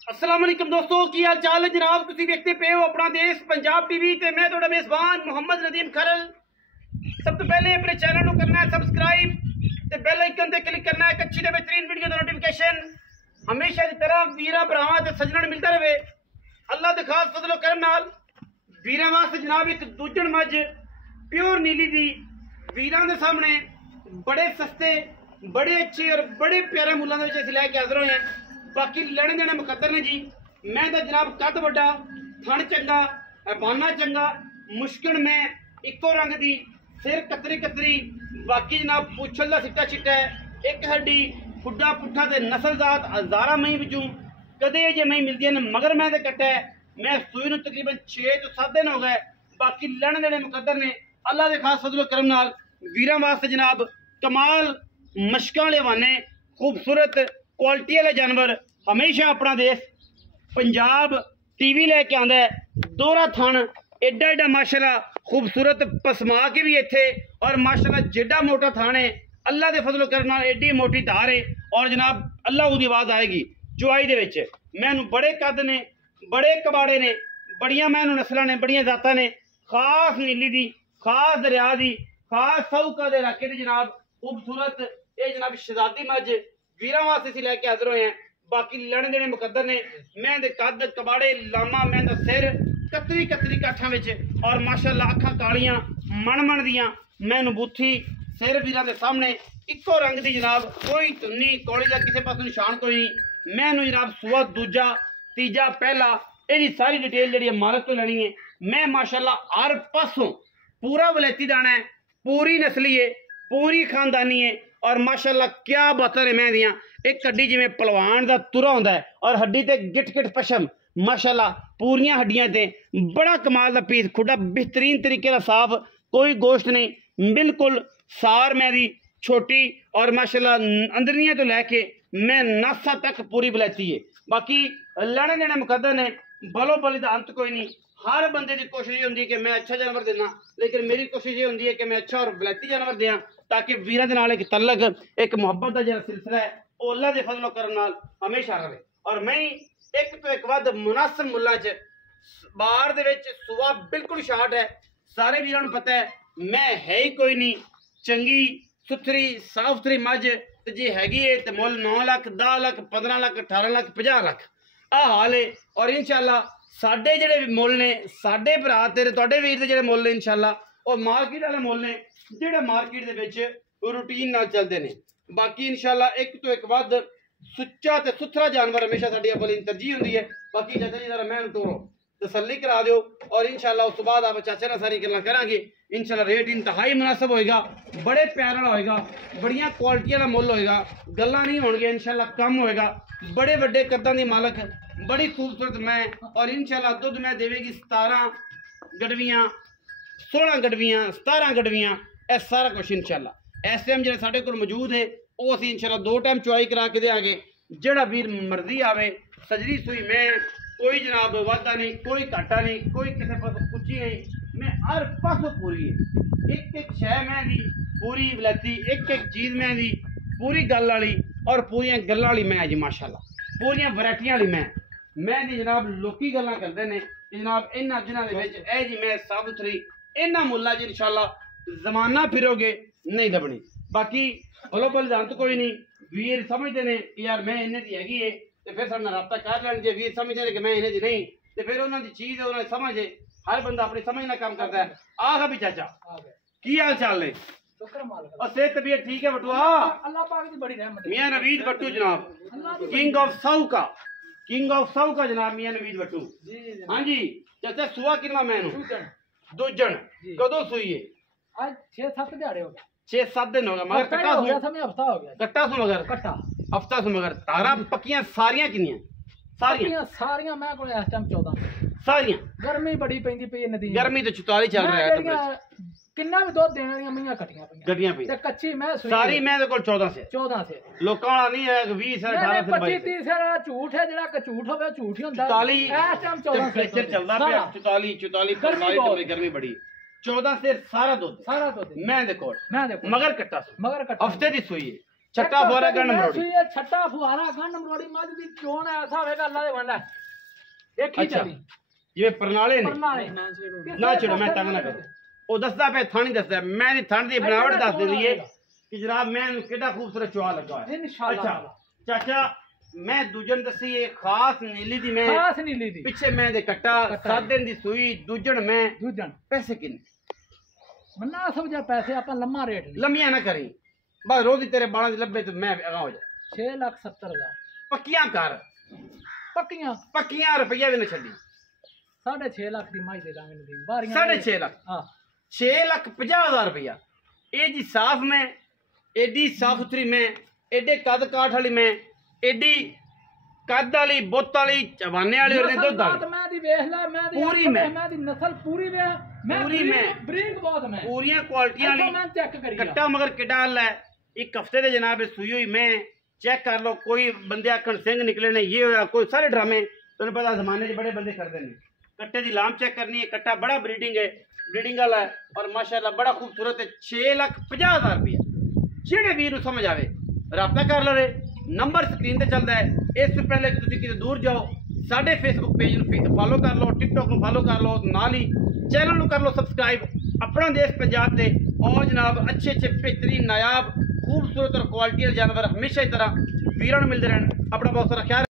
अस्सलाम वालेकुम दोस्तों, की हाल चाल है जनाब। तुसी देखते पे हो अपना देश पंजाब टीवी ते मैं तुहाडा मेज़बान मोहम्मद नदीम खरल। सब तो पहले अपने चैनल को करना है सब्सक्राइब ते बेल आइकन ते क्लिक करना है एक अच्छी ते बेहतरीन वीडियो दा नोटिफिकेशन हमेशा की तरह वीरां भरावां ते सज्जणां नूं मिलता रहे। अल्लाह दे खास फजलो करम नाल वीरां वास्ते जनाब एक दूजण मज प्योर नीली दी वीरां दे सामने बड़े सस्ते बड़े अच्छे और बड़े प्यारे मुल्लां दे विच असीं लैके हाज़र होए हैं। बाकी लेने देने मुकद्दर ने जी। मैं तो जनाब कद वड्डा थन चंगा बाना चंगा मुश्किल में इको रंग दी सिर कतरी कतरी बाकी जनाब पुछल दा सिट्टा चिट्टा है एक हड्डी फुड्डा पुट्ठा ते नस्लजात हज़ारा मई विचों कदे जे मई मिलदियां ने मगर मैं ते कट्टा है। मैं सूई नूं तकरीबन 6 तो 7 दिन हो गए। बाकी लेने देने मुकद्दर ने अल्लाह दे खास फजलो करम नाल वीरां वास्ते जनाब कमाल मशकां वाले हवाने खूबसूरत क्वालिटी वाले जानवर हमेशा अपना देश पंजाब टीवी लैके आंदा है। दोहरा थन एडा एडा माशाल्लाह खूबसूरत पसमा के भी इत्थे और माशाल्लाह जेडा मोटा थान है अल्लाह दे फजलो करम नाल एडी मोटी धार है और जनाब अल्लाह दी आवाज़ आएगी चुआई दे विच। मैनू बड़े कद ने बड़े कबाड़े ने बड़ियां मैनू नस्लां ने बड़ियां जातां ने खास नीली दी खास दरिया दी खास साहूका दे इलाके दी जनाब खूबसूरत ये जनाब शहजादी मज वीरां वास्ते असीं लैके हाज़र होए हैं। बाकी लेने देने मुकद्दर ने मैं दे कद कबाड़े लामा मैं दा सिर कतरी कतरी काठां विच और माशाल्लाह अखां कालियां मन मन दियां मैनू बूथी सिर वीरां दे सामने इको रंग दी जनाब कोई धुन्नी कौड़ी दा किसी पासों निशान कोई नहीं। मैनू जनाब सुआ दूजा तीजा पहला इहदी सारी डिटेल जिहड़ी मालक तो लैनी है। मैं माशाल्लाह हर पासों पूरा वलैती दाना है पूरी नस्ली है पूरी खानदानी है और माशाल्लाह क्या बातां ने मैं दियां एक हड्डी जिवें पलवान दा तुरा होंदा है और हड्डी ते गिट गिट पशम माशाल्लाह पूरियां हड्डियां ते बड़ा कमाल दा पीस खुड़ा बेहतरीन तरीके दा साफ कोई गोश्त नहीं बिल्कुल सार मैं दी छोटी और माशाल्लाह अंदरियां तो लैके मैं नासा तक पूरी बलैती है। बाकी लैने देने मुकद्दर ने बलो बली दा अंत कोई नहीं। हर बंदे की कोशिश ये होंदी है कि मैं अच्छा जानवर देना लेकिन मेरी कोशिश ये होंदी है कि मैं अच्छा और बलैती जानवर दें ताकि वीरां दे नाल एक तलक एक मुहब्बत का जो सिलसिला है वो अल्लाह दे फजलो करम नाल हमेशा रहे। और मैं एक तो एक वध मुनासिब मुल्लां च बार दे विच सुआ बिल्कुल शार्ट है। सारे वीरां नूं पता है मैं है ही कोई नहीं चंगी सुथरी साफ सुथरी मज ते जे हैगी है ते मुल 9 लाख 10 लाख 15 लाख 18 लाख 50 लाख आ हाल है। और इंशाल्लाह साडे जेडे मुल ने साडे भरा तेरे तुहाडे वीर दे जेडे मुल ने इंशाल्लाह और मार्केट वाले मुल ने जेडे मार्केट दे विच रूटीन नाल चलदे ने। बाकी इंशाल्लाह एक तो एक वध सुच्चा ते सुथरा जानवर हमेशा साडी अपनी तरजीह होंदी है। बाकी चाचा जी जरा मैं तोरो तसल्ली करा दिओ और इंशाल्लाह उस तो बाद आप चाचा नाल सारी गल्लां करांगे। इंशाल्लाह रेट इंतहाई मुनासिब होएगा बड़े प्यार वाला होएगा बड़ियां क्वालिटी वाला मुल होएगा गल्लां नहीं होणगियां इंशाल्लाह कम होएगा बड़े बड़े कद्दां दी मालक बड़ी खूबसूरत मैं और इंशाल्लाह दुध मैं देवेगी 17 गडवियां 16 गडवियां 17 गडवियां ए सारा कुछ इंशाल्लाह इस टाइम जो साढ़े को मौजूद है वो असीं इंशाल्लाह 2 टाइम चुआई करा के देंगे। जेड़ा वीर मर्जी आवे सजरी सुई मैं कोई जनाब वादा नहीं कोई घाटा नहीं कोई किसी पास पुछी नहीं मैं हर पासों पूरी है एक एक शह मैं दी पूरी वलैती एक एक चीज़ मैं दी पूरी गल वाली और पूरियां गल्लां वाली मैं जी माशाल्लाह पूरियां वैरायटियां वाली मैं दी जनाब लोकी गल्लां करते हैं जनाब इन्हां जिन्हां दे विच ए जी मैं साफ सुथरी इन्हां मुल्लां च इंशाल्लाह जमाना फिरोगे नहीं दबनी। बाकी बोलो बल जानत कोई नहीं वीर समझते ने कि यार मैं इन्हें दी हैगी है तो फिर साढ़े रब्ता कर लैन जे वीर समझते हैं कि मैं इन्हें दी नहीं तो फिर उन्होंने दी चीज़ है उन्होंने समझ है हर बंदा अपनी समझ ना काम करता है। आह भी चाचा की हाल चाल ने और सेहत तबीयत ठीक है बटुआ अल्लाह पाक दी बड़ी रहमत है। मियां नवीद बट्टू जनाब किंग ऑफ साहूका जनाब मियां नवीद बट्टू हाँ जी चाचा सुआ कितना मैनू दूजन कदों सुई है आज 6-7 दिहाड़े हो गए 6-7 दिन हो गए मगर कट्टा हो गया समय हफ्ता हो गया कट्टा सु मगर कट्टा हफ्ता सु मगर तारा पक्कियां सारियां किनियां सारियां मैं कोल इस टाइम 14 सारियां गर्मी बड़ी पैंदी पई नदी गर्मी तो 44 चल रहा है किन्ना भी दुध देने वाली मईयां कटियां पईयां ते कच्ची मैं सारी मैं ते कोल 14 से लोकां वाला नहीं है 20 से 18 से 25 30 से झूठ है जेड़ा झूठ होवे झूठ ही हुंदा 44 इस टाइम 14 से चलदा पे 44 45 गर्मी बड़ी 14 से सारा दूध मैं दे कोल मगर कट्टा हफ्ते दी सुई है ਛੱਟਾ ਫੁਆਰਾ ਗੰਨ ਮਰੋੜੀ ਇਹ ਛੱਟਾ ਫੁਆਰਾ ਗੰਨ ਮਰੋੜੀ ਮੱਝ ਦੀ ਚੋਣ ਐਸਾ ਹੋਵੇਗਾ ਅੱਲਾ ਦੇ ਵੰਡਾ ਦੇਖੀ ਚੱਲੀ ਜਿਵੇਂ ਪਰਨਾਲੇ ਨੇ ਪਰਨਾਲੇ ਨਾ ਛੇੜੋ ਮੈਂ ਤੰਗ ਨਾ ਕਰੋ ਉਹ ਦੱਸਦਾ ਪਿਆ ਥਣ ਹੀ ਦੱਸਦਾ ਮੈਂ ਦੀ ਥਣ ਦੀ ਬਣਾਵਟ ਦੱਸ ਦਿੰਦੀ ਏ ਕਿ ਜਨਾਬ ਮੈਂ ਇਹਨੂੰ ਕਿੱਡਾ ਖੂਬਸੂਰਤ ਚੁਆ ਲੱਗਾ ਹੈ ਇਨਸ਼ਾਅੱਲਾ ਅੱਛਾ ਚਾਚਾ ਮੈਂ ਦੂਜਣ ਦੱਸੀ ਇਹ ਖਾਸ ਨੀਲੀ ਦੀ ਮੈਂ ਖਾਸ ਨੀਲੀ ਦੀ ਪਿੱਛੇ ਮੈਂ ਦੇ ਕੱਟਾ 7 ਦਿਨ ਦੀ ਸੂਈ ਦੂਜਣ ਮੈਂ ਦੂਜਣ ਪੈਸੇ ਕਿੰਨੇ ਮੰਨਾ ਸਮਝਾ ਪੈਸੇ ਆਪਾਂ ਲੰਮਾ ਰੇਟ ਲਈ ਲੰਮੀਆਂ ਨਾ ਕਰੀ ਬਸ ਰੋਜ਼ ਹੀ ਤੇਰੇ ਬਾਲਾਂ ਦੇ ਲੱਭੇ ਤੇ ਮੈਂ ਅਗਾ ਹੋ ਜਾ 6,70,000 ਪੱਕੀਆਂ ਕਰ ਪੱਕੀਆਂ ਰੁਪਈਆ ਵੀ ਨਾ ਛੱਡੀ 6.5 ਲੱਖ ਦੀ ਮਾਈ ਦੇ ਦਾਂਗੇ ਨਦੀਮ ਬਾਰੀਆਂ 6.5 ਲੱਖ ਹਾਂ 6,50,000 ਰੁਪਈਆ ਇਹ ਜੀ ਸਾਫ ਮੈਂ एडी साफ सुथरी मैं एडे कद काठ वाली मैं एडी कद वाली बुत वाली चबाने वाली और दुध वाली मैं दी वेख ले मैं दी पूरी मैं दी नस्ल पूरी वे मैं पूरी मैं ब्रीड बहुत मैं पूरी क्वालिटियां वाली मैं चेक करी कट्टा मगर किडा है एक हफ्ते दे जनाब सुई हुई मैं चेक कर लो कोई बंदे आखन सिंह निकले ने ये होया कोई सारे ड्रामे तुहानू पता जमाने च बड़े बंदे करदे ने कट्टे दी लाम चेक करनी है कट्टा बड़ा ब्रीडिंग है ब्रीडिंग वाला है और माशाल्लाह बड़ा खूबसूरत है 6,50,000 रुपया ਜਿਹੜੇ ਵੀਰ ਨੂੰ ਸਮਝ ਆਵੇ ਰਾਬਤਾ ਕਰ ਲਵੇ ਨੰਬਰ ਸਕਰੀਨ ਤੇ ਚੱਲਦਾ ਹੈ ਇਸ ਤੋਂ ਪਹਿਲੇ ਤੁਸੀਂ ਕਿਤੇ ਦੂਰ ਜਾਓ ਸਾਡੇ ਫੇਸਬੁੱਕ ਪੇਜ ਨੂੰ ਫਾਲੋ ਕਰ ਲਓ ਟਿਕਟੌਕ ਨੂੰ ਫਾਲੋ ਕਰ ਲਓ ਨਾਲ ਹੀ ਚੈਨਲ ਨੂੰ ਕਰ ਲਓ ਸਬਸਕ੍ਰਾਈਬ ਆਪਣਾ ਦੇਸ਼ ਪੰਜਾਬ ਦੇ ਔਰ ਜਨਾਬ ਅੱਛੇ ਬਿਹਤਰੀਨ ਨਾਇਬ ਖੂਬਸੂਰਤ ਔਰ ਕੁਆਲਿਟੀ ਦੇ ਜਾਨਵਰ ਹਮੇਸ਼ਾ ਇਸ ਤਰ੍ਹਾਂ ਵੀਰਾਂ ਨੂੰ ਮਿਲਦੇ ਰਹਿਣ ਆਪਣਾ ਬਹੁਤ ਸਾਰਾ ਖਿਆਲ